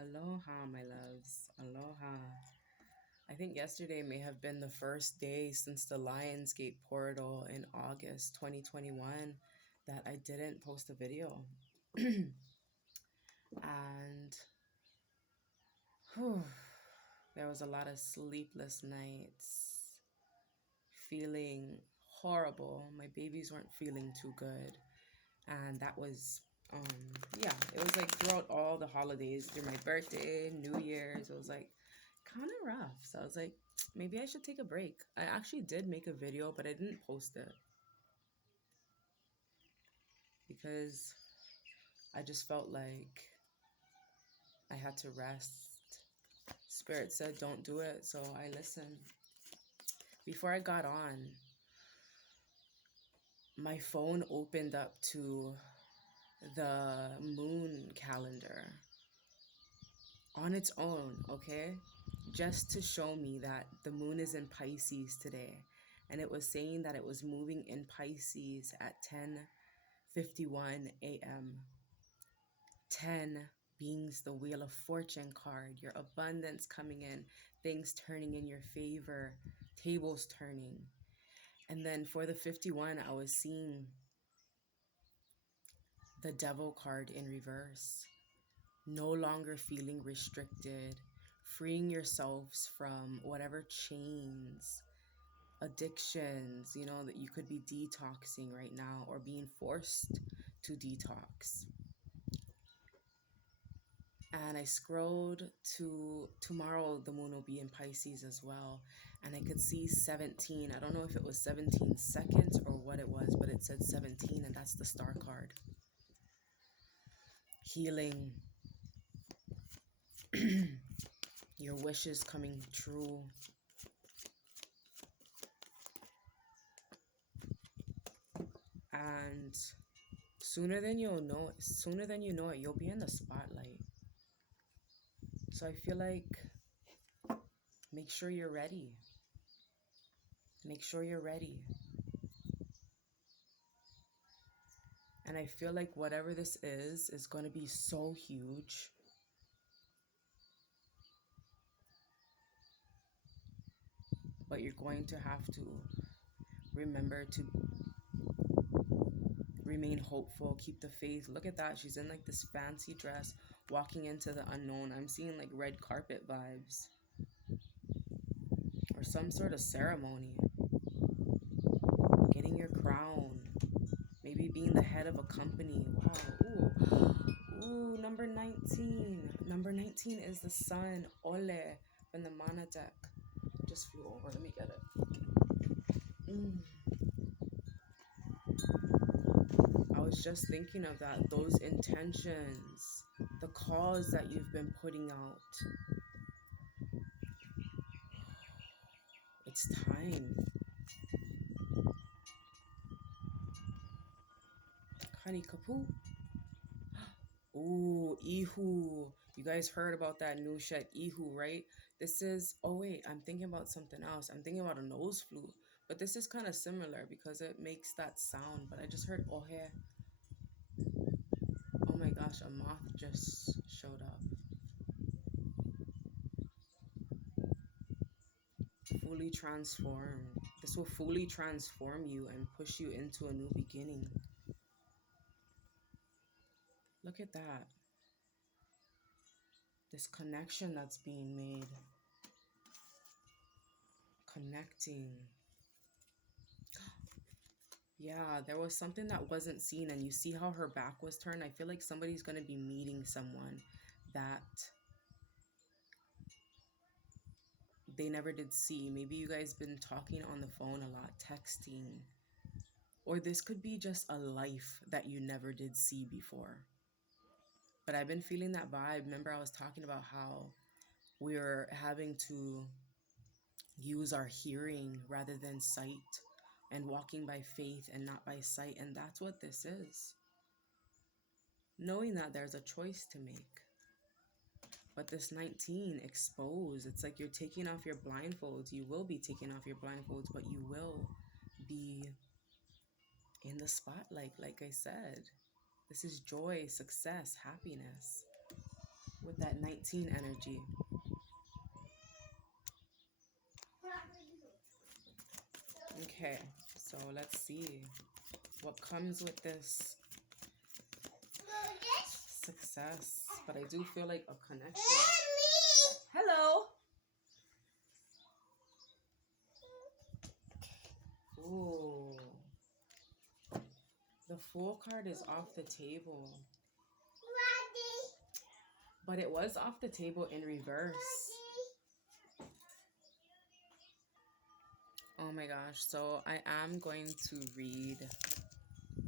Aloha, my loves. Aloha. I think yesterday may have been the first day since the Lionsgate portal in August 2021 that I didn't post a video. And whew, there was a lot of sleepless nights, feeling horrible. My babies weren't feeling too good. And that was, um, yeah, it was like throughout all the holidays, through my birthday, New Year's, it was like kind of rough. So I was like, maybe I should take a break. I actually did make a video, but I didn't post it because I just felt like I had to rest. Spirit said, don't do it. So I listened. Before I got on, my phone opened up to the moon calendar on its own, okay? Just to show me that the moon is in Pisces today. And it was saying that it was moving in Pisces at 10:51 a.m. 10 being the Wheel of Fortune card, your abundance coming in, things turning in your favor, tables turning. And then for the 51, I was seeing the Devil card in reverse. No longer feeling restricted, freeing yourselves from whatever chains, addictions, that you could be detoxing right now or being forced to detox. And I scrolled to tomorrow, the moon will be in Pisces as well. And I could see 17. I don't know if it was 17 seconds or what it was, but it said 17, and that's the star card. Healing, your wishes coming true. And sooner than you know it, you'll be in the spotlight. So I feel like make sure you're ready. Make sure you're ready. And I feel like whatever this is going to be so huge. But you're going to have to remember to remain hopeful, keep the faith. Look at that. She's in like this fancy dress, walking into the unknown. I'm seeing like red carpet vibes or some sort of ceremony. Getting your crown. Maybe being the head of a company. Wow. Ooh, number 19. Number 19 is the sun. Ole from the mana deck. Just flew over. Let me get it. I was just thinking of that. Those intentions. The cause that you've been putting out. It's time. Honey Kapu. Ooh, Ihu. You guys heard about that new shit, Ihu, right? This is, oh wait, I'm thinking about something else. I'm thinking about a nose flute. But this is kind of similar because it makes that sound. But I just heard Ohe. Oh my gosh, a moth just showed up. Fully transformed. This will fully transform you and push you into a new beginning. Look at that. This connection that's being made. Connecting. Yeah, there was something that wasn't seen, and you see how her back was turned. I feel like somebody's going to be meeting someone that they never did see. Maybe you guys been talking on the phone a lot, texting. Or this could be just a life that you never did see before. But I've been feeling that vibe. Remember, I was talking about how we're having to use our hearing rather than sight and walking by faith and not by sight. And that's what this is. Knowing that there's a choice to make. But this 19 exposed, it's like you're taking off your blindfolds. You will be taking off your blindfolds, but you will be in the spotlight, like I said. This is joy, success, happiness. with that 19 energy. Okay, so let's see what comes with this success. But I do feel like a connection. Hello. Ooh. The Fool card is off the table. But it was off the table in reverse. Oh my gosh. So I am going to read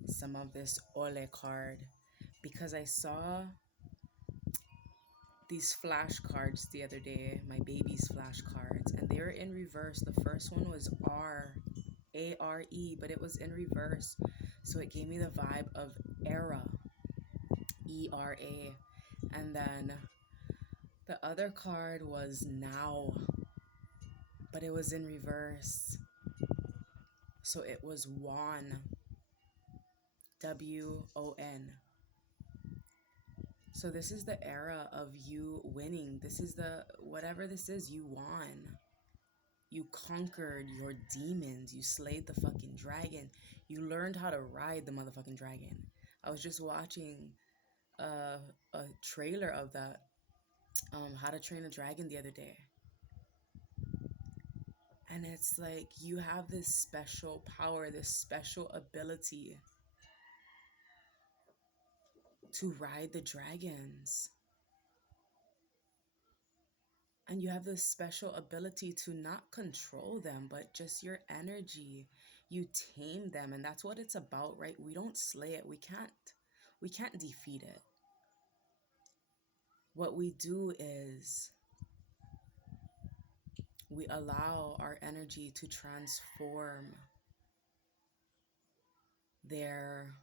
some of this Ole card because I saw these flashcards the other day, my baby's flashcards, and they were in reverse. The first one was R-A-R-E, but it was in reverse. So it gave me the vibe of era, E-R-A. And then the other card was now, but it was in reverse. So it was won, W-O-N. So this is the era of you winning. This is the, whatever this is, you won. You conquered your demons. You slayed the fucking dragon. You learned how to ride the motherfucking dragon. I was just watching a trailer of that, How to Train a Dragon the other day. And it's like you have this special power, this special ability to ride the dragons. And you have this special ability to not control them, but just your energy. You tame them, and that's what it's about, right? We don't slay it. We can't defeat it. What we do is we allow our energy to transform their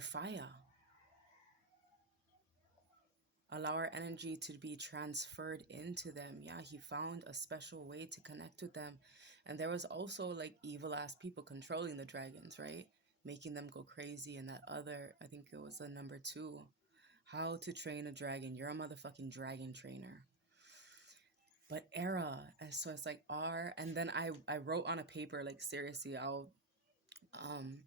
fire. Allow our energy to be transferred into them. Yeah, he found a special way to connect with them. And there was also like evil ass people controlling the dragons, right? Making them go crazy. And that other, I think it was the number 2, How to Train a Dragon. You're a motherfucking dragon trainer. But era. And so it's like R. And then I wrote on a paper, like seriously, um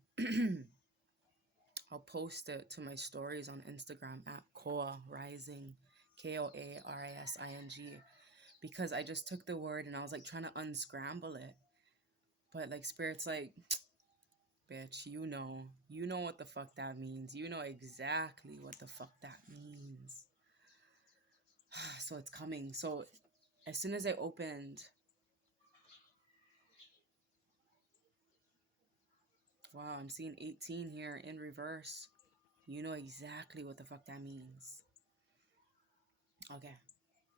I'll post it to my stories on Instagram at Koa Rising, Koarising, because I just took the word and I was like trying to unscramble it. But like Spirit's like, bitch, you know what the fuck that means. You know exactly what the fuck that means. So it's coming. So as soon as I opened, wow, I'm seeing 18 here in reverse. You know exactly what the fuck that means. Okay.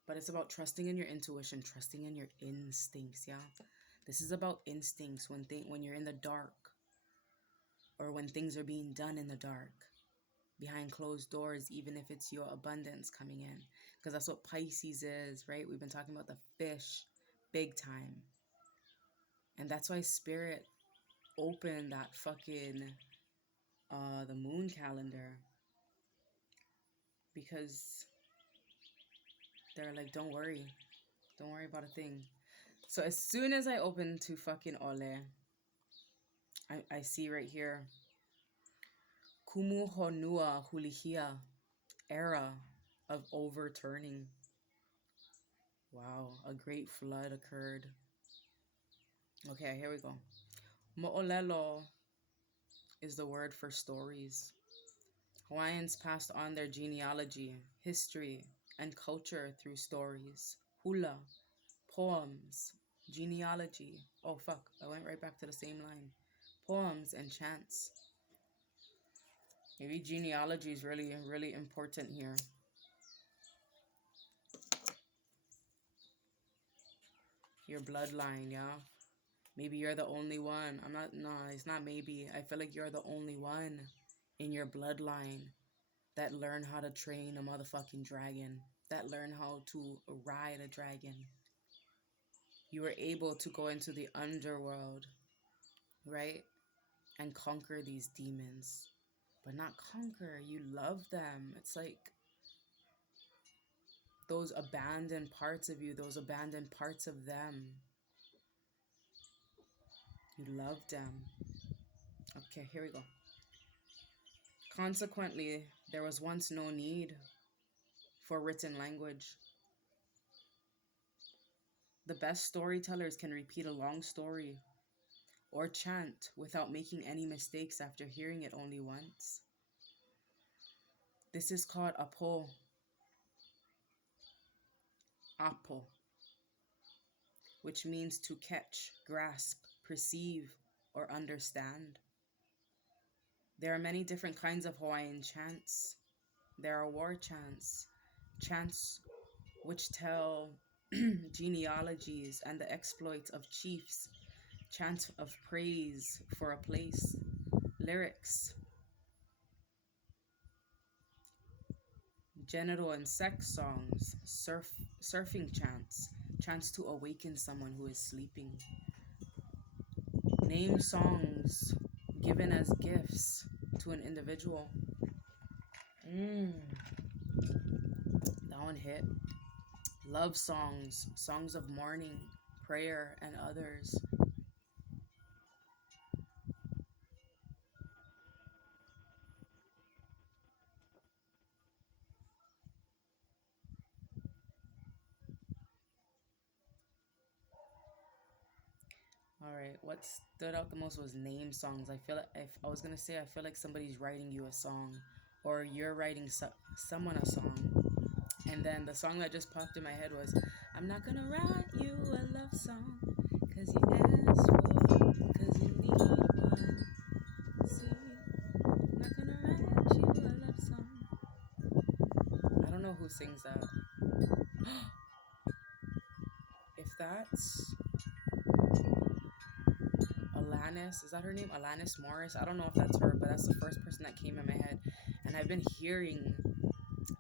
But it's about trusting in your intuition, trusting in your instincts, yeah? This is about instincts when you're in the dark or when things are being done in the dark, behind closed doors, even if it's your abundance coming in. Because that's what Pisces is, right? We've been talking about the fish big time. And that's why Spirit opened that fucking the moon calendar, because they're like, don't worry about a thing. So as soon as I open to fucking Ole, I see right here, Kumu Honua Hulihia, era of overturning. Wow, a great flood occurred. Okay, here we go. Mo'olelo is the word for stories. Hawaiians passed on their genealogy, history, and culture through stories. Hula, poems, genealogy. Oh fuck, I went right back to the same line. Poems and chants. Maybe genealogy is really, really important here. Your bloodline, yeah? Maybe you're the only one. No, it's not maybe. I feel like you're the only one in your bloodline that learned how to train a motherfucking dragon, that learned how to ride a dragon. You were able to go into the underworld, right? And conquer these demons. but not conquer. You love them. It's like those abandoned parts of you, those abandoned parts of them. You love them. Okay, here we go. Consequently, there was once no need for written language. The best storytellers can repeat a long story or chant without making any mistakes after hearing it only once. This is called apo, which means to catch, grasp, perceive, or understand. There are many different kinds of Hawaiian chants. There are war chants, chants which tell genealogies and the exploits of chiefs, chants of praise for a place, lyrics, genital and sex songs, surfing chants, chants to awaken someone who is sleeping, name songs given as gifts to an individual. That one hit. Love songs, songs of mourning, prayer, and others. All right, what stood out the most was name songs. I feel like if I was gonna say, I feel like somebody's writing you a song, or you're writing someone a song. And then the song that just popped in my head was, "I'm not gonna write you a love song, 'cause you asked for, 'cause you need one. See, I'm not gonna write you a love song." I don't know who sings that. If that's Alanis, is that her name? Alanis Morris. I don't know if that's her, but that's the first person that came in my head. And I've been hearing,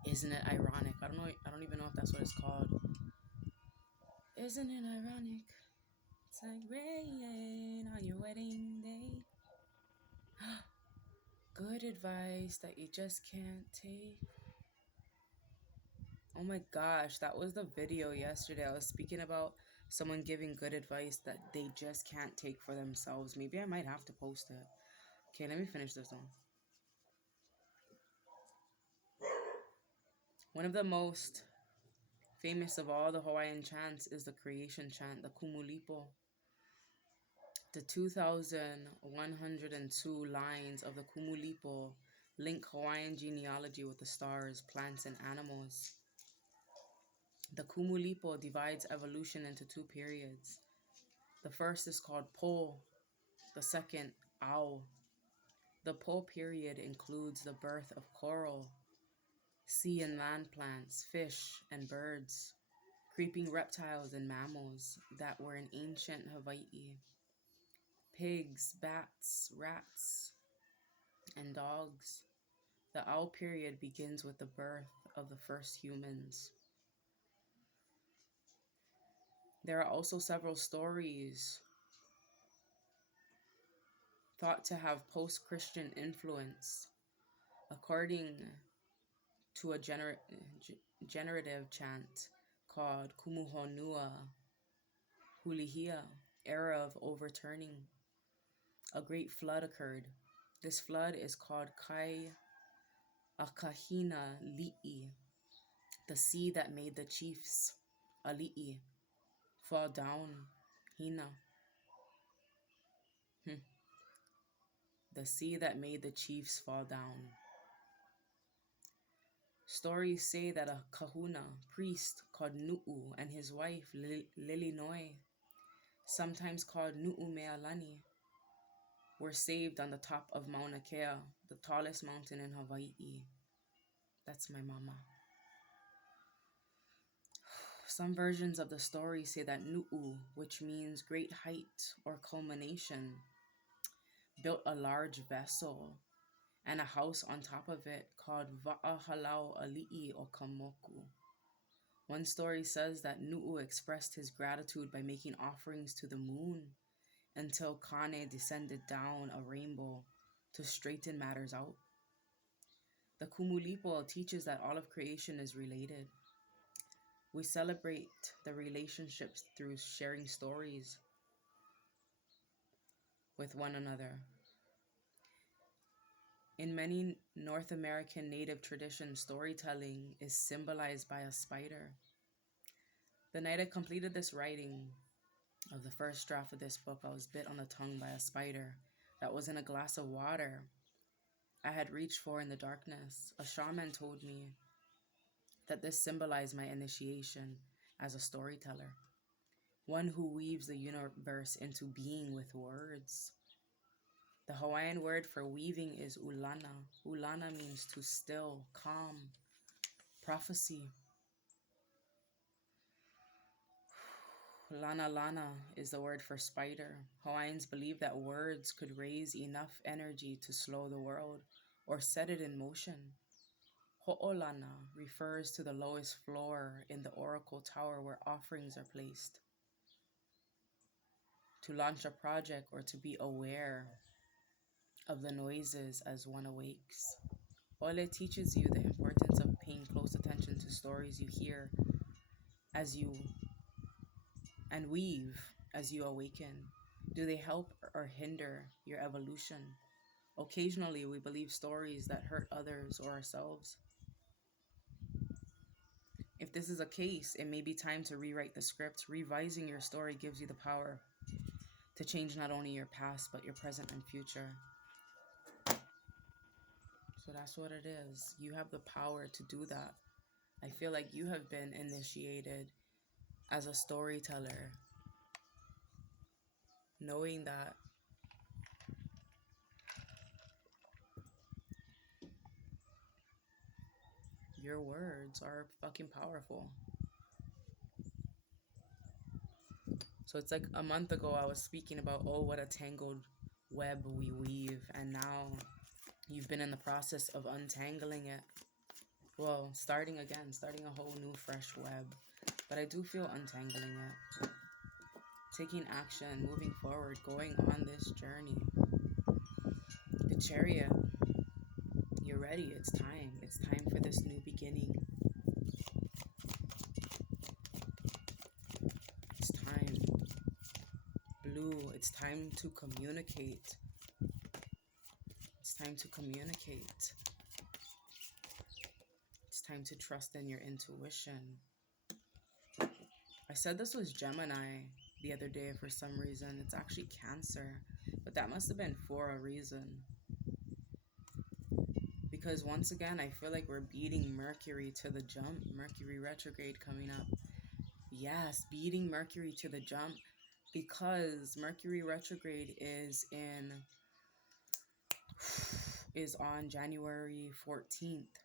"Isn't it ironic?" I don't know. I don't even know if that's what it's called. Isn't it ironic? It's like rain on your wedding day. Good advice that you just can't take. Oh my gosh, that was the video yesterday. I was speaking about someone giving good advice that they just can't take for themselves. Maybe I might have to post it. Okay, let me finish this one. One of the most famous of all the Hawaiian chants is the creation chant, the Kumulipo. The 2,102 lines of the Kumulipo link Hawaiian genealogy with the stars, plants, and animals. The Kumulipo divides evolution into two periods. The first is called Po, the second, Ao. The Po period includes the birth of coral, sea and land plants, fish, and birds, creeping reptiles and mammals that were in ancient Hawaii, pigs, bats, rats, and dogs. The Ao period begins with the birth of the first humans. There are also several stories thought to have post-Christian influence. According to a generative chant called Kumuhonua Hulihia, era of overturning, a great flood occurred. This flood is called Kai Akahina Li'i, the sea that made the chiefs, Ali'i, fall down. Hina, the sea that made the chiefs fall down. Stories say that a kahuna, priest called Nu'u, and his wife Lilinoi, sometimes called Nu'u Mealani, were saved on the top of Mauna Kea, the tallest mountain in Hawaii. That's my mama. Some versions of the story say that Nu'u, which means great height or culmination, built a large vessel and a house on top of it called Va'ahalau Ali'i o Kamoku. One story says that Nu'u expressed his gratitude by making offerings to the moon until Kane descended down a rainbow to straighten matters out. The Kumulipo teaches that all of creation is related. We celebrate the relationships through sharing stories with one another. In many North American native traditions, storytelling is symbolized by a spider. The night I completed this writing of the first draft of this book, I was bit on the tongue by a spider that was in a glass of water I had reached for in the darkness. A shaman told me that this symbolized my initiation as a storyteller, one who weaves the universe into being with words. The Hawaiian word for weaving is ulana. Ulana means to still, calm, prophecy. Lana lana is the word for spider. Hawaiians believe that words could raise enough energy to slow the world or set it in motion. Ho'olana refers to the lowest floor in the oracle tower where offerings are placed. To launch a project or to be aware of the noises as one awakes. Ole teaches you the importance of paying close attention to stories you hear as you and weave as you awaken. Do they help or hinder your evolution? Occasionally, we believe stories that hurt others or ourselves. If this is a case, it may be time to rewrite the script. Revising your story gives you the power to change not only your past, but your present and future. So that's what it is. You have the power to do that. I feel like you have been initiated as a storyteller, knowing that your words are fucking powerful. So it's like a month ago I was speaking about, oh, what a tangled web we weave, and now you've been in the process of untangling it. Well, starting a whole new fresh web. But I do feel untangling it. Taking action, moving forward, going on this journey. The chariot, you're ready. It's time. It's time for this new beginning. It's time. Blue, it's time to communicate. It's time to communicate. It's time to trust in your intuition. I said this was Gemini the other day for some reason. It's actually Cancer, but that must have been for a reason. Because once again, I feel like we're beating Mercury to the jump. Mercury retrograde coming up. Yes, beating Mercury to the jump, because Mercury retrograde is on January 14th.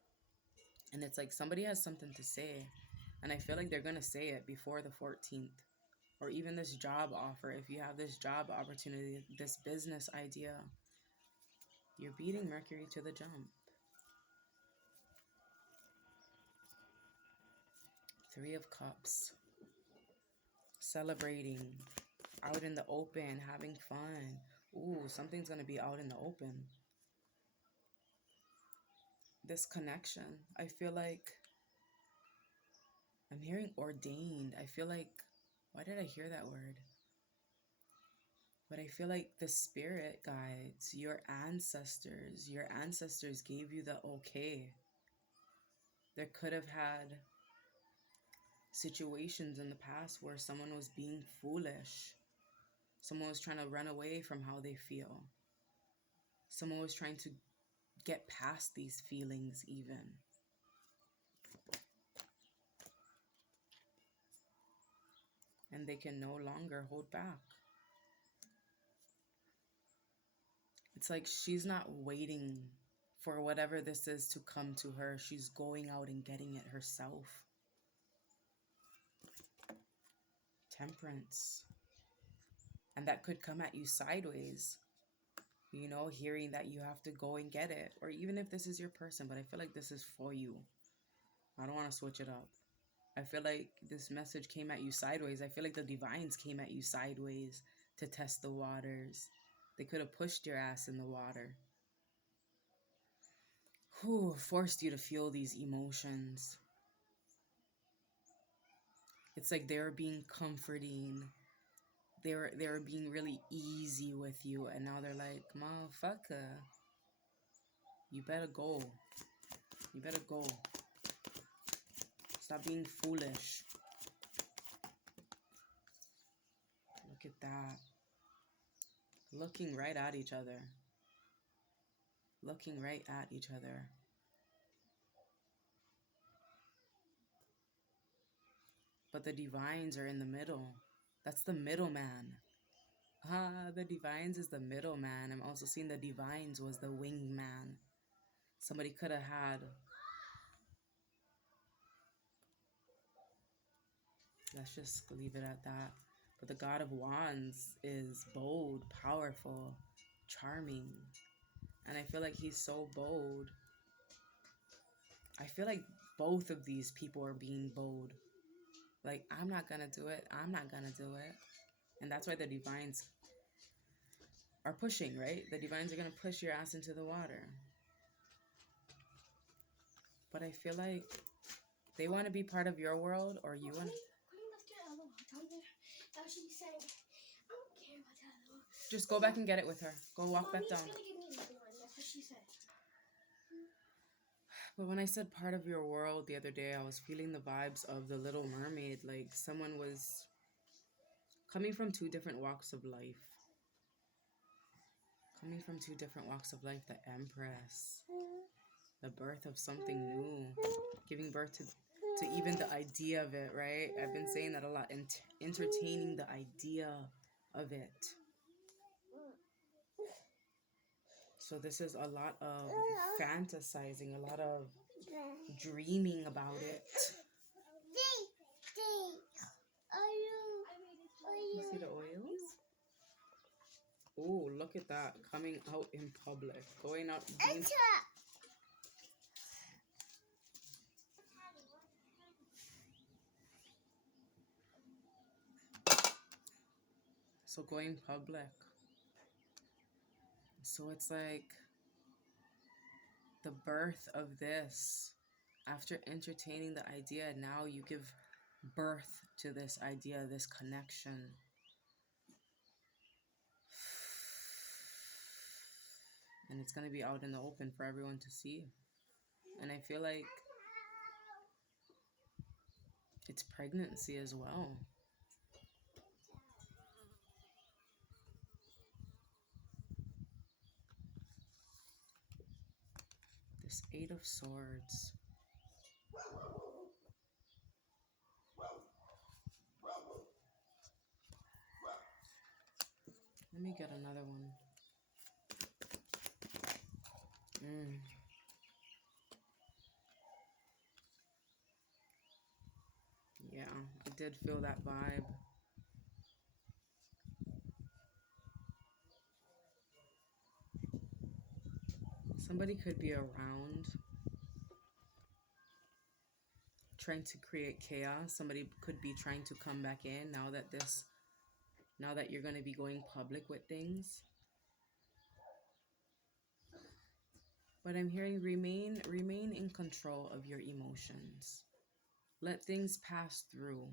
And it's like somebody has something to say, and I feel like they're going to say it before the 14th. Or even this job offer, if you have this job opportunity, this business idea, you're beating Mercury to the jump. 3 of Cups. Celebrating, out in the open, having fun. Ooh, something's going to be out in the open. This connection, I feel like I'm hearing ordained. I feel like, why did I hear that word? But I feel like the spirit guides, your ancestors gave you the okay. There could have had situations in the past where someone was being foolish. Someone was trying to run away from how they feel. Someone was trying to get past these feelings even. And they can no longer hold back. It's like she's not waiting for whatever this is to come to her. She's going out and getting it herself. Temperance. And that could come at you sideways. You know, hearing that you have to go and get it. Or even if this is your person, but I feel like this is for you. I don't want to switch it up. I feel like this message came at you sideways. I feel like the divines came at you sideways to test the waters. They could have pushed your ass in the water. who forced you to feel these emotions. It's like they were being comforting. They were being really easy with you, and now they're like, motherfucker, you better go. You better go. Stop being foolish. Look at that. Looking right at each other. Looking right at each other. But the divines are in the middle. That's the middleman. Ah, the divines is the middleman. I'm also seeing the divines was the wingman. Somebody could have had. Let's just leave it at that. But the God of Wands is bold, powerful, charming. And I feel like he's so bold. I feel like both of these people are being bold. Like, I'm not gonna do it. I'm not gonna do it. And that's why the divines are pushing, right? The divines are gonna push your ass into the water. But I feel like they want to be part of your world, or you want. Just go back and get it with her. Go walk back down. But when I said part of your world the other day, I was feeling the vibes of the Little Mermaid. Like someone was coming from two different walks of life. Coming from two different walks of life. The Empress. The birth of something new. Giving birth to even the idea of it, right? I've been saying that a lot. Entertaining the idea of it. So this is a lot of fantasizing, a lot of dreaming about it. You see the oils? Oh, look at that. Coming out in public. Going out. So going public. So it's like the birth of this. After entertaining the idea, now you give birth to this idea, this connection. And it's going to be out in the open for everyone to see. And I feel like it's pregnancy as well. This Eight of Swords. Let me get another one. Yeah, I did feel that vibe. Somebody could be around trying to create chaos. Somebody could be trying to come back in now that you're going to be going public with things. But I'm hearing remain in control of your emotions. Let things pass through.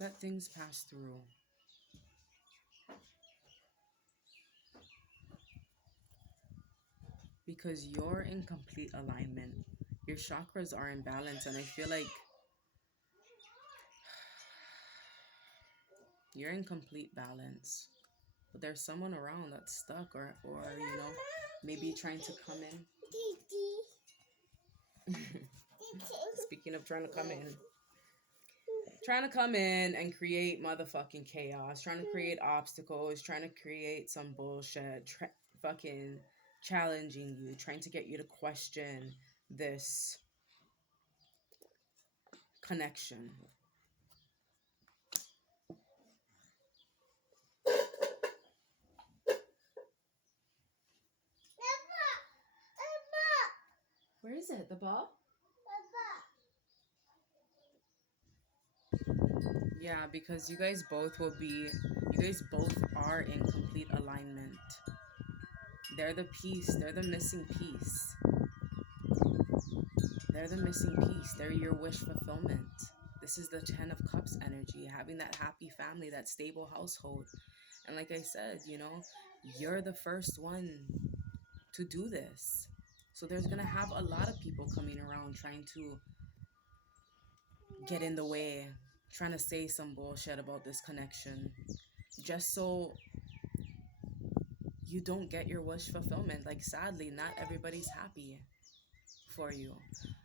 Let things pass through. Because you're in complete alignment. Your chakras are in balance, and I feel like you're in complete balance. But there's someone around that's stuck or maybe trying to come in. Speaking of trying to come in. Trying to come in and create motherfucking chaos. Trying to create obstacles. Trying to create some bullshit. Fucking challenging you. Trying to get you to question this connection. Where is it? The ball? Yeah, because you guys both are in complete alignment. They're the piece. They're the missing piece. They're the missing piece. They're your wish fulfillment. This is the Ten of Cups energy, having that happy family, that stable household. And like I said, you're the first one to do this. So there's going to have a lot of people coming around trying to get in the way, trying to say some bullshit about this connection, just so you don't get your wish fulfillment. Like, sadly, not everybody's happy for you.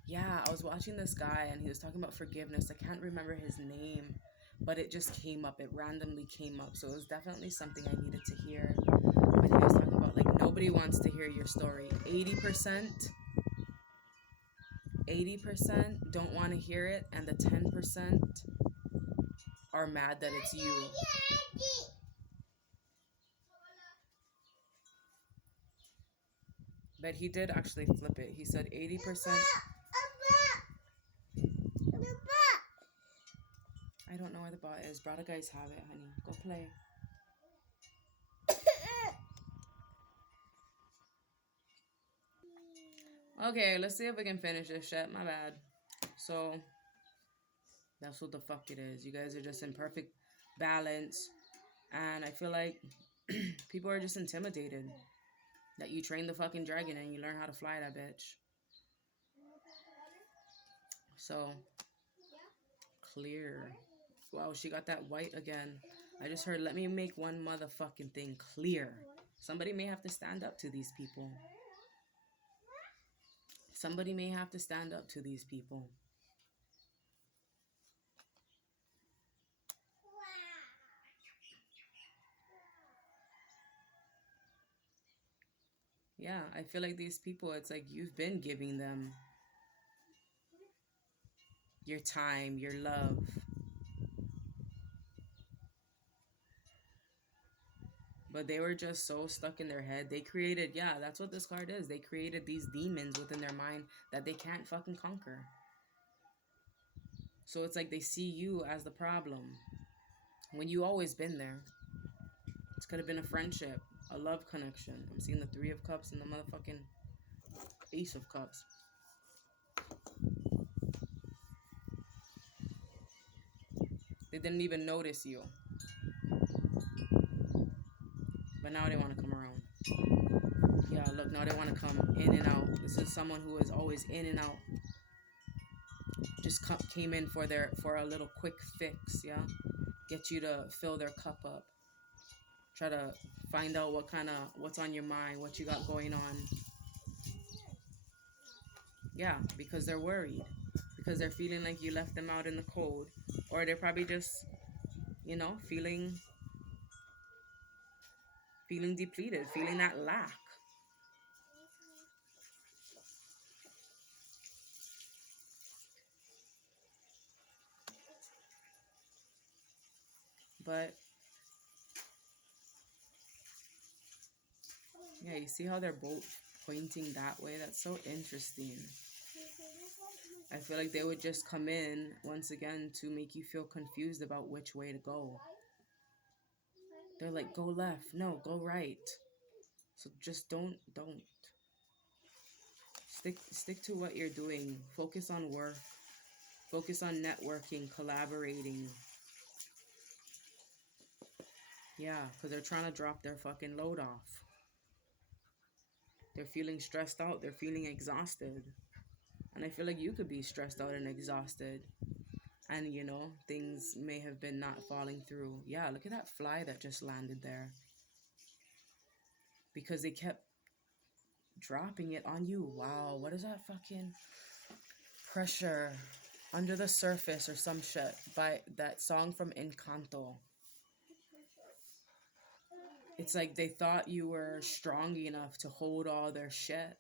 Yeah, I was watching this guy and he was talking about forgiveness. I can't remember his name, but it just came up. It randomly came up. So it was definitely something I needed to hear. But he was talking about, like, nobody wants to hear your story. 80% don't want to hear it, and the 10% are mad that it's you. But he did actually flip it. He said 80%. I don't know where the bot is. Brother guys have it, honey. Go play. Okay, let's see if we can finish this shit. My bad. So, that's what the fuck it is. You guys are just in perfect balance. And I feel like people are just intimidated that you train the fucking dragon and you learn how to fly that bitch. So, clear. Wow, she got that white again. I just heard, let me make one motherfucking thing clear. Somebody may have to stand up to these people. Somebody may have to stand up to these people. Yeah, I feel like these people, it's like you've been giving them your time, your love. But they were just so stuck in their head. They created, yeah, that's what this card is. They created these demons within their mind that they can't fucking conquer. So it's like they see you as the problem when you always been there. This could have been a friendship, a love connection. I'm seeing the Three of Cups and the motherfucking Ace of Cups. They didn't even notice you. But now they want to come around. Yeah, look, now they want to come in and out. This is someone who is always in and out. Just came in for a little quick fix, yeah? Get you to fill their cup up. Try to find out what's on your mind, what you got going on. Yeah, because they're worried. Because they're feeling like you left them out in the cold. Or they're probably just, feeling depleted, feeling that lack. But yeah, you see how they're both pointing that way? That's so interesting. I feel like they would just come in once again to make you feel confused about which way to go. They're like, go left, no, go right. So just don't. Stick to what you're doing. Focus on work. Focus on networking, collaborating. Yeah, because they're trying to drop their fucking load off. They're feeling stressed out. They're feeling exhausted. And I feel like you could be stressed out and exhausted. And, things may have been not falling through. Yeah, look at that fly that just landed there. Because they kept dropping it on you. Wow, what is that fucking pressure under the surface or some shit by that song from Encanto? It's like they thought you were strong enough to hold all their shit,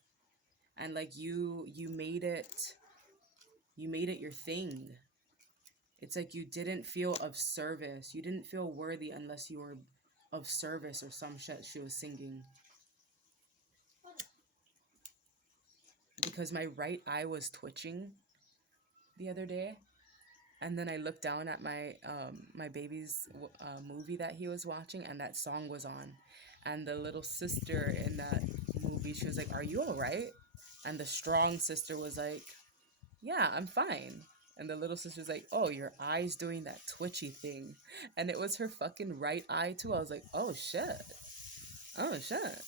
and like you made it your thing. It's like you didn't feel of service. You didn't feel worthy unless you were of service or some shit she was singing. Because my right eye was twitching the other day, and then I looked down at my baby's movie that he was watching, and that song was on, and the little sister in that movie, she was like, "Are you all right?" And the strong sister was like, "Yeah, I'm fine." And the little sister's like, "Oh, your eye's doing that twitchy thing." And it was her fucking right eye too. I was like, "Oh shit. Oh shit."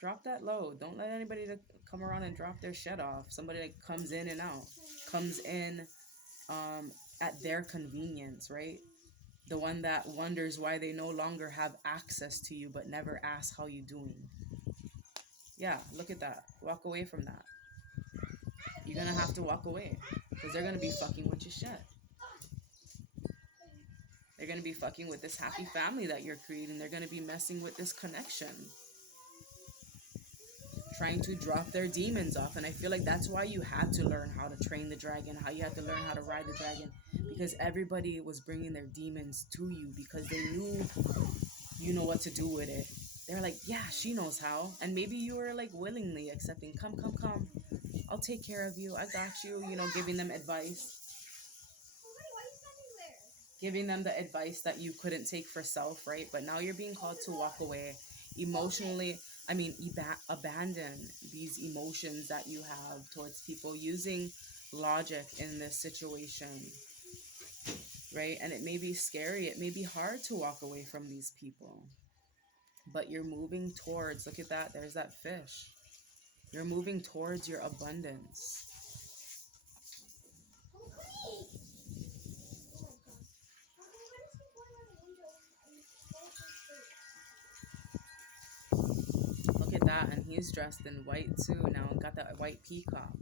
Drop that low. Don't let anybody to come around and drop their shit off. Somebody that comes in and out. Comes in um at their convenience, right? The one that wonders why they no longer have access to you but never ask how you doing. Yeah, look at that. Walk away from that. You're gonna have to walk away. Because they're gonna be fucking with your shit. They're gonna be fucking with this happy family that you're creating. They're gonna be messing with this connection. Trying to drop their demons off. And I feel like that's why you had to learn how to train the dragon, how you had to learn how to ride the dragon. Because everybody was bringing their demons to you because they knew you know what to do with it. They're like, yeah, she knows how. And maybe you were like willingly accepting, come, come, come. I'll take care of you. I got you. You know, giving them advice. Giving them the advice that you couldn't take for self, right? But now you're being called to walk away emotionally. I mean, abandon these emotions that you have towards people using logic in this situation, right? And it may be scary. It may be hard to walk away from these people, but you're moving towards, look at that. There's that fish. You're moving towards your abundance. Look at that. And he's dressed in white too now and got that white peacock.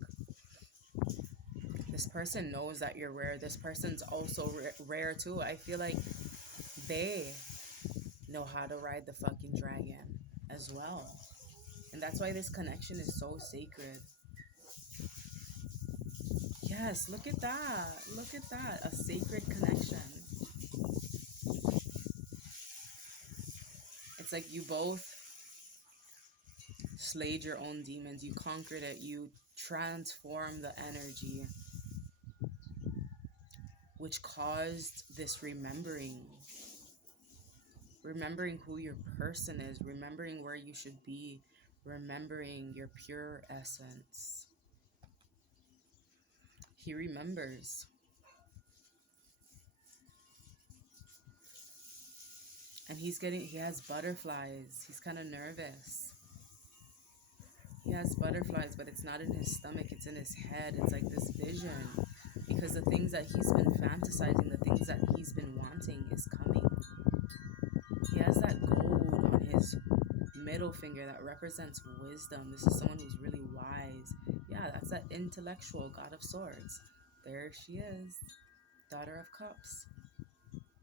This person knows that you're rare. This person's also rare too. I feel like they know how to ride the fucking dragon as well. And that's why this connection is so sacred. Yes, look at that. Look at that. A sacred connection. It's like you both slayed your own demons. You conquered it. You transformed the energy, which caused this remembering who your person is, remembering where you should be, remembering your pure essence. He remembers. And he has butterflies. He's kind of nervous. He has butterflies, but it's not in his stomach, it's in his head. It's like this vision. Because the things that he's been fantasizing, the things that he's been wanting is coming. He has that gold on his middle finger that represents wisdom. This is someone who's really wise. Yeah, that's that intellectual God of Swords. There she is. Daughter of Cups.